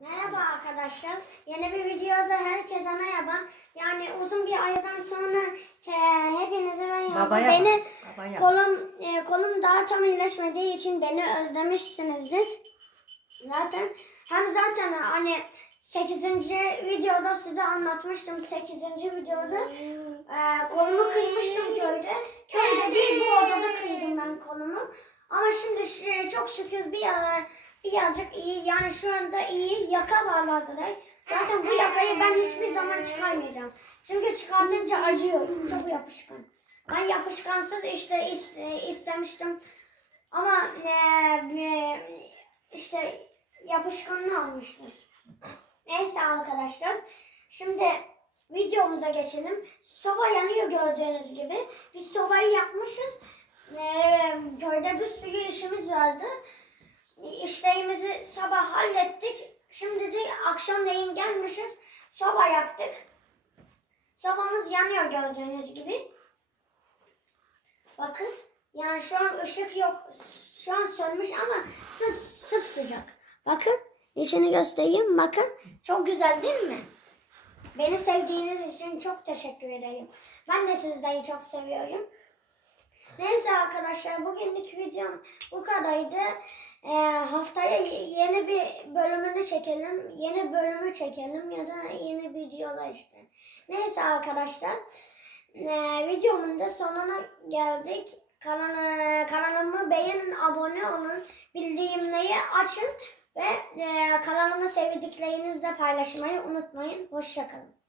Merhaba arkadaşlar. Yeni bir videoda herkese merhaba. Yani uzun bir aradan sonra he, hepinize merhaba. Babaya beni babaya. kolum e, kolum daha tam iyileşmediği için beni özlemişsinizdir. Zaten hem zaten hani 8. videoda size anlatmıştım. 8. videoda e, kolumu kıymıştım köyde. Köyde değil bu odada kıydım ben kolumu. Ama şimdi çok şükür bir ara birazcık iyi yani şu anda iyi yaka bağladılar. Zaten bu yakayı ben hiçbir zaman çıkarmayacağım. Çünkü çıkartınca acıyor. Çok yapışkan. Ben yapışkansız işte is- istemiştim. Ama e, e, işte yapışkanını almıştım. Neyse arkadaşlar. Şimdi videomuza geçelim. Soba yanıyor gördüğünüz gibi. Biz sobayı yakmışız. Ee, köyde bir sürü işimiz vardı. İşlerimizi sabah hallettik. Şimdi de akşamleyin gelmişiz. Soba yaktık. Sobamız yanıyor gördüğünüz gibi. Bakın. Yani şu an ışık yok. Şu an sönmüş ama sı sıp sıcak. Bakın. İçini göstereyim. Bakın. Çok güzel değil mi? Beni sevdiğiniz için çok teşekkür ederim. Ben de sizleri çok seviyorum. Neyse arkadaşlar bugünlük videom bu kadardı. Ee, haftaya yeni bir bölümünü çekelim. Yeni bölümü çekelim ya da yeni videolar işte. Neyse arkadaşlar. Ee, videomun da sonuna geldik. Kanal, kanalımı beğenin, abone olun, bildirimleri açın ve e, kanalımı sevdiklerinizle paylaşmayı unutmayın. Hoşçakalın.